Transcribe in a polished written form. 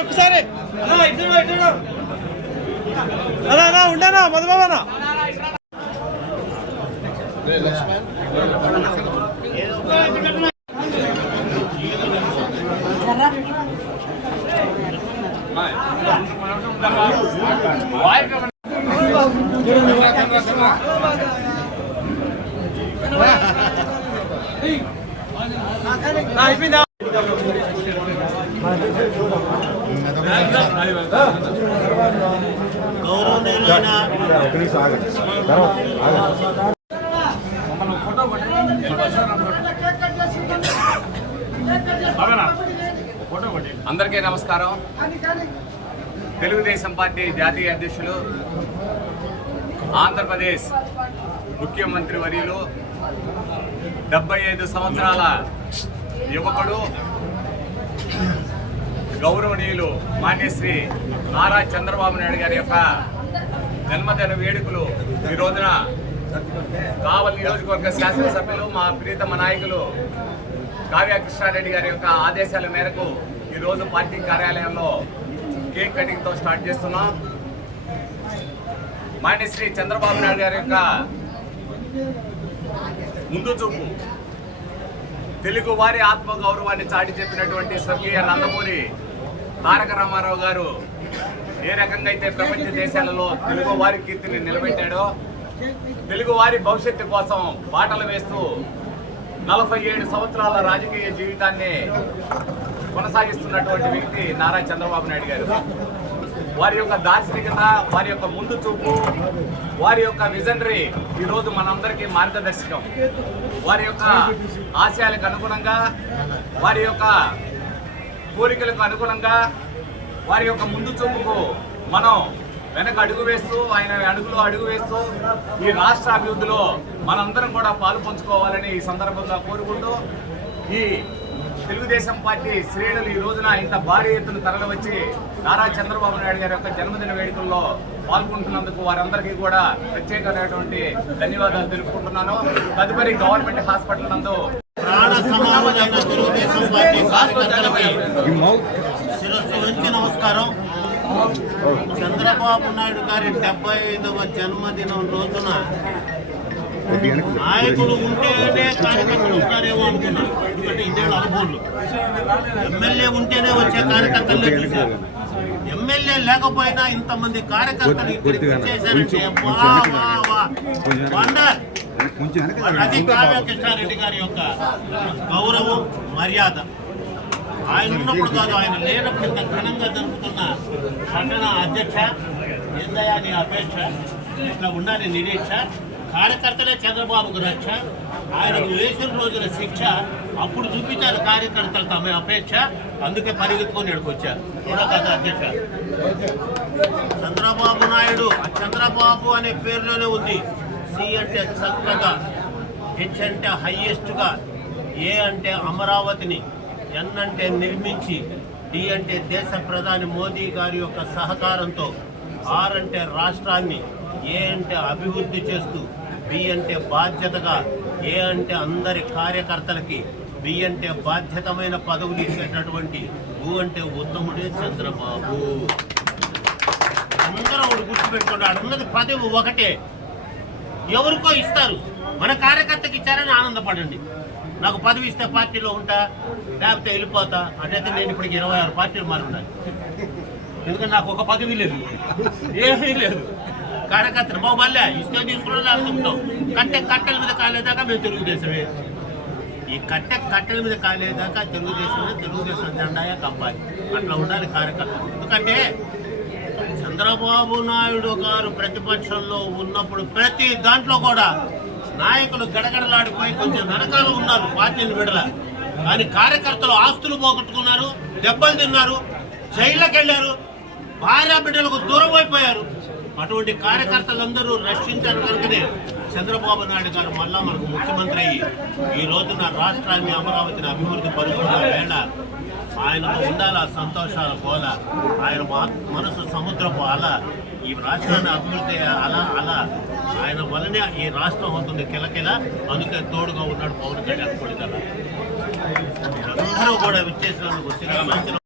ఒకసారి అన్నా ఉండనా మధుబాబనా అయిపోయిందా అందరికీ నమస్కారం. తెలుగుదేశం పార్టీ జాతీయ అధ్యక్షులు, ఆంధ్రప్రదేశ్ ముఖ్యమంత్రి వర్యులు, 75 సంవత్సరాల యువకుడు, గౌరవనీయులు మాన్యశ్రీ నారా చంద్రబాబు నాయుడు గారి యొక్క జన్మదిన వేడుకలు ఈ రోజున కావలి నియోజకవర్గ శాసనసభ్యులు మా ప్రీతమ నాయకులు కావ్య కృష్ణారెడ్డి గారి యొక్క ఆదేశాల మేరకు ఈరోజు పార్టీ కార్యాలయంలో కేక్ కటింగ్తో స్టార్ట్ చేస్తున్నాం. మాన్యశ్రీ చంద్రబాబు నాయుడు గారి యొక్క ముందు చూపు, తెలుగు వారి ఆత్మగౌరవాన్ని చాటి చెప్పినటువంటి స్వర్గీయ నందమూరి తారక రామారావు గారు ఏ రకంగా అయితే ప్రపంచ దేశాలలో తెలుగు వారి కీర్తిని నిలబెట్టాడో, తెలుగు వారి భవిష్యత్తు కోసం బాటలు వేస్తూ 47 సంవత్సరాల రాజకీయ జీవితాన్ని కొనసాగిస్తున్నటువంటి వ్యక్తి నారా చంద్రబాబు నాయుడు గారు. వారి యొక్క దార్శనికత, వారి యొక్క ముందు చూపు, వారి యొక్క విజనరీ ఈరోజు మనందరికీ మార్గదర్శకం. వారి యొక్క ఆశయాలకు అనుగుణంగా, వారి యొక్క కోరికలకు అనుగుణంగా, వారి యొక్క ముందు చూపుకు మనం వెనక అడుగు వేస్తూ, ఆయన అడుగులో అడుగు వేస్తూ ఈ రాష్ట్ర అభివృద్ధిలో మనందరం కూడా పాలు పంచుకోవాలని ఈ సందర్భంగా కోరుకుంటూ, ఈ తెలుగుదేశం పార్టీ శ్రేణులు ఈ రోజున ఇంత భారీ ఎత్తున తరలి వచ్చి నారా చంద్రబాబు నాయుడు గారి యొక్క జన్మదిన వేడుకల్లో పాల్గొంటున్నందుకు వారందరికీ కూడా ప్రత్యేకమైనటువంటి ధన్యవాదాలు తెలుపుకుంటున్నాను. తదుపరి గవర్నమెంట్ హాస్పిటల్ నందు నమస్కారం. చంద్రబాబు నాయుడు గారి 75వ జన్మదినం రోజున నాయకులు ఉంటేనే కార్యకర్తలు వస్తారేమో అనుకున్నారు. ఎందుకంటే ఇదేళ్ళ అనుభవాలు ఎమ్మెల్యే ఉంటేనే వచ్చే కార్యకర్తలే చూశారు. ఎమ్మెల్యే లేకపోయినా ఇంతమంది కార్యకర్తలు ఇక్కడికి వచ్చేసారంటే అది కావ్య కృష్ణారెడ్డి గారి యొక్క గౌరవం, మర్యాద. ఆయన ఉన్నప్పుడు కాదు, ఆయన లేనప్పుడు ఇంత ఘనంగా జరుపుతున్న పట్టణ అధ్యక్ష, ఏందయ్యా నీ అపేక్ష, ఇట్లా ఉండాలి నిరీక్ష, కార్యకర్తలే చంద్రబాబుకు రక్ష, ఆయనకు వేసిన రోజుల శిక్ష అప్పుడు చూపించారు కార్యకర్తలు తమ అపేక్ష, అందుకే పరిగెత్తుకొని ఎడుకొచ్చారు. కూడా కదా అధ్యక్ష, చంద్రబాబు నాయుడు చంద్రబాబు అనే పేరులోనే ఉంది. సి అంటే చక్కగా, హెచ్ అంటే హైయెస్ట్గా, ఏ అంటే అమరావతిని, ఎన్ అంటే నిర్మించి, డి అంటే దేశ ప్రధాని మోదీ గారి యొక్క సహకారంతో, ఆర్ అంటే రాష్ట్రాన్ని, ఏ అంటే అభివృద్ధి చేస్తూ, బి అంటే బాధ్యతగా, ఏ అంటే అందరి కార్యకర్తలకి, బి అంటే బాధ్యతమైన పదవులు ఇచ్చేటటువంటి, ఊ అంటే ఉత్తముడే చంద్రబాబు. అందరూ ఒకటి గుర్తుపెట్టుకున్నాడు. అన్నది పదవి ఒకటే, ఎవరికో ఇస్తారు. మన కార్యకర్తకి ఇచ్చారని ఆనందపడండి. నాకు పదవి ఇస్తే పార్టీలో ఉంటా, లేకపోతే వెళ్ళిపోతా అంటే నేను ఇప్పటికి 26 పార్టీలు మారి ఉండాలి. ఎందుకంటే నాకు ఒక పదవి లేదు, ఏమీ లేదు. కార్యకర్తలు బాబు మళ్ళీ ఇస్తే తీసుకున్నా, లేకపోతే ఉంటాం. కట్టెల మీద కాలేదాకా మేము తెలుగుదేశమే. ఈ కట్టెల మీద కాలేదాకా తెలుగుదేశమే, తెలుగుదేశం జెండాయే కప్పాలి. అట్లా ఉండాలి కార్యకర్తలు. ఎందుకంటే చంద్రబాబు నాయుడు గారు ప్రతిపక్షంలో ఉన్నప్పుడు ప్రతి దాంట్లో కూడా నాయకులు గడగడలాడిపోయి కొంచెం వెనకాల ఉన్నారు, పార్టీని విడల. కానీ కార్యకర్తలు ఆస్తులు పోగొట్టుకున్నారు, దెబ్బలు తిన్నారు, జైళ్ళకి వెళ్ళారు, భార్య బిడ్డలకు దూరం అయిపోయారు. అటువంటి కార్యకర్తలందరూ రక్షించారు. కనుకనే చంద్రబాబు నాయుడు గారు మళ్ళా మనకు ముఖ్యమంత్రి అయ్యి ఈ రోజున రాష్ట్రాన్ని, అమరావతిని అభివృద్ధి పరుస్తున్న వేళ ఆయనకు ఉండాల సంతోషాల గోల, ఆయన మనసు సముద్రపు అల, ఈ రాష్ట్రాన్ని అభివృద్ధి అలా ఆయన వల్లనే ఈ రాష్ట్రం అవుతుంది కిలకిల. అందుకే తోడుగా ఉన్నాడు పవన్ కళ్యాణ్. అందరూ కూడా విచ్చేసినందుకు